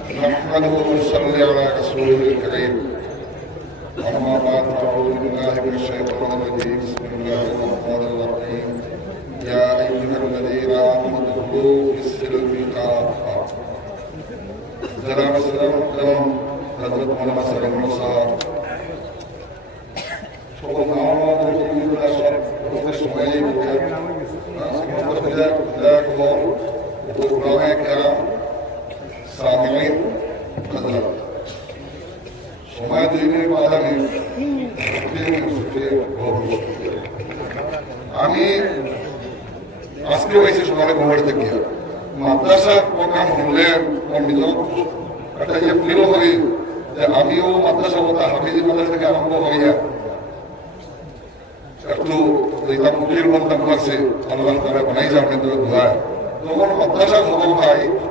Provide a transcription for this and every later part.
نحمده ونصلي على رسوله الكريم أما بعد أعوذ بالله من الشيطان الرجيم بسم الله الرحمن الرحيم يا أيها الذين آمنوا ادخلوا في السلم كافة جناب سلام الكرام حضرت مولانا سلام মুসার সকল আমার রসুল্লাহ সব হাজার সময় দুই মিনিট বাধা নেই আমি আজকে হয়েছে সকালে ঘুমাতে থেকে মাদ্রাসার প্রোগ্রাম হলে নিজেও একটা ফিল করি যে আমিও মাদ্রাসা হতা হাফিজি মাদ্রাসা থেকে আরম্ভ হইয়া একটু এটা মুখের বন্ধ করছে আল্লাহ তারা বানাই যাবেন দোয়া। তখন মাদ্রাসা খবর মাদ্রাসা যাওয়ার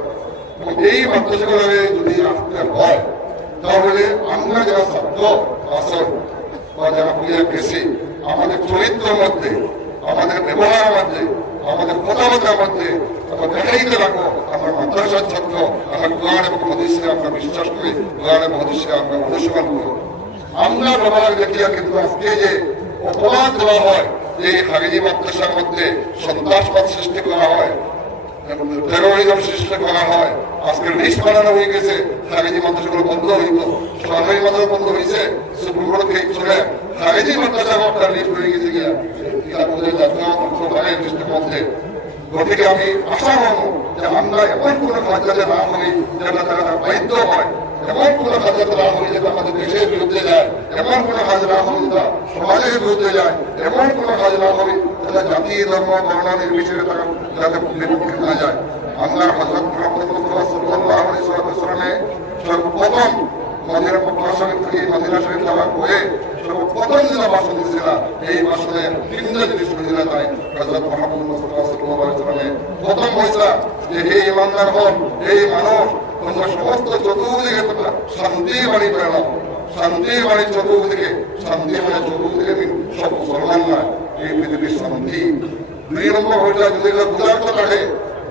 এই মাদ্রাসাগুলো যদি আসতে হয়, তাহলে আমরা যারা ছাত্র আসন বা যারা হইয়া গেছি, আমাদের চরিত্রের মধ্যে, আমাদের ব্যবহারের মধ্যে, আমাদের কথাবার্তার মধ্যে রাখব আমরা মাদ্রাসার ছাত্র, আমরা এবং আমরা বিশ্বাস করি আমরা আমরা যে দেওয়া হয় মাদ্রাসার মধ্যে সন্ত্রাসবাদ সৃষ্টি করা হয় টেরোরিজম সৃষ্টি করা হয়। আজকে লিস্ট বানানো হয়ে গেছে। হাগিজি মাদ্রাসাগুলো বন্ধ হইত সরকারি মাদ্রাসা বন্ধ হয়েছে। সুপ্রিম কোর্ট চলে। হাগিজি মাদ্রাসা লিস্ট হয়ে গেছে গতিকে আমি আশা করব যে আমরা এমন কোন কাজে না হই যেটা তারা বাধ্য হয়। এমন কোন কাজে না হই যেটা আমাদের দেশের বিরুদ্ধে যায়। এমন কোন কাজ না হই যেটা সমাজের বিরুদ্ধে যায়। এমন কোন কাজ না হই যেটা জাতি, ধর্ম বর্ণ নির্বিশেষে তারা যাতে বিপক্ষে না যায়। আমরা হজরত মোহাম্মদ সাল্লাল্লাহু আলাইহি ওয়াসাল্লামে সর্বপ্রথম মদিনা প্রশাসনিক থেকে মদিনা শরীফ যাওয়ার পরে সর্বপ্রথম যেটা ভাষণ দিয়েছিল এই ভাষণে তিনটা জিনিস হয়েছিল তাই হজরত মোহাম্মদ মুস্তফা সাল্লাল্লাহু আলাইহি ওয়াসাল্লামে প্রথম হয়েছিল যে, হে ইমানদার হন এই মানুষ, তোমরা সমস্ত চতুর্দিকে তোমরা শান্তি বাণী বেড়াও শান্তি বাণী চতুর্দিকে, শান্তি মানে চতুর্দিকে সব মুসলমান এই পৃথিবীর শান্তি দুই নম্বর ক্ষুধার্ত থাকে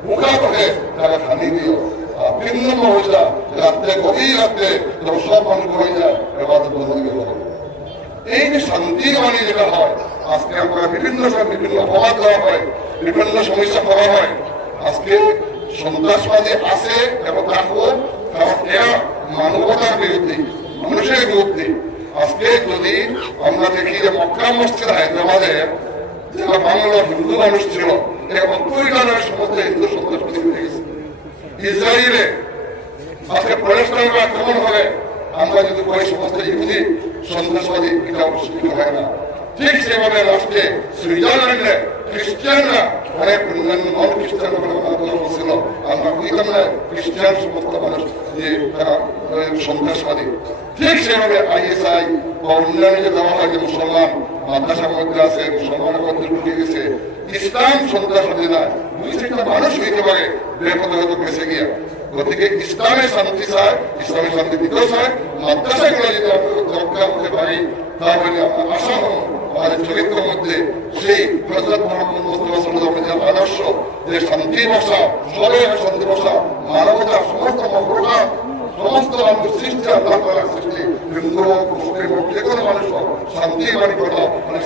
মুখা থাকে তারা খানি দিও তিন নম্বর হয়েছিল রাত্রে গভীর রাত্রে সব মানুষ হয়ে যায় এবার এই যে শান্তি বাণী যেটা হয় আজকে আমরা বিভিন্ন বিভিন্ন অপবাদ দেওয়া হয় বিভিন্ন সমস্যা করা হয় আজকে সন্ত্রাসবাদী আছে এবং থাকব কারণ এরা মানবতার বিরুদ্ধে মানুষের বিরুদ্ধে আজকে যদি আমরা দেখি যে মক্কা মসজিদ হায়দ্রাবাদের যারা বাংলা হিন্দু মানুষ ছিল এবং দুই গানের সমস্ত হিন্দু সন্ত্রাসবাদী হয়ে গেছে ইসরায়েলে আজকে প্যালেস্টাইনে আক্রমণ হবে, আমরা যদি বলি সমস্ত ইহুদি সন্ত্রাসবাদী, এটা অবশ্যই হয় না। ঠিক সেভাবে রাষ্ট্রে সুইজারল্যান্ডে খ্রিস্টানরা অনেক ছিল আমরা খ্রিস্টান সমস্ত মানুষ, যে সন্ত্রাসবাদী, ঠিক সেভাবে আইএসআই বা অন্যান্য যে দেওয়া হয়, যে মুসলমান মধ্যে মুসলমানের মধ্যে ঢুকে গেছে, ইসলাম সন্ত্রাসবাদী না। দুই মানুষ হইতে পারে বেপথে হয়তো বেঁচে গিয়া। গতিকে ইসলামের শান্তি চায় ইসলামের শান্তি দিতেও চায় মাদ্রাসাগুলো যদি রক্ষা করতে পারি, তাহলে আমরা আশা আমাদের চরিত্রের মধ্যে সেই হজরত মোহাম্মদ মুস্তফা যে শান্তি ভাষা, সরল শান্তি ভাষা, মানবতা সমস্ত মহরতা সমস্ত মানুষ সৃষ্টি আল্লাহ তালার সৃষ্টি, হিন্দু, মুসলিম, যে কোনো মানুষ শান্তি বাণী কথা মানে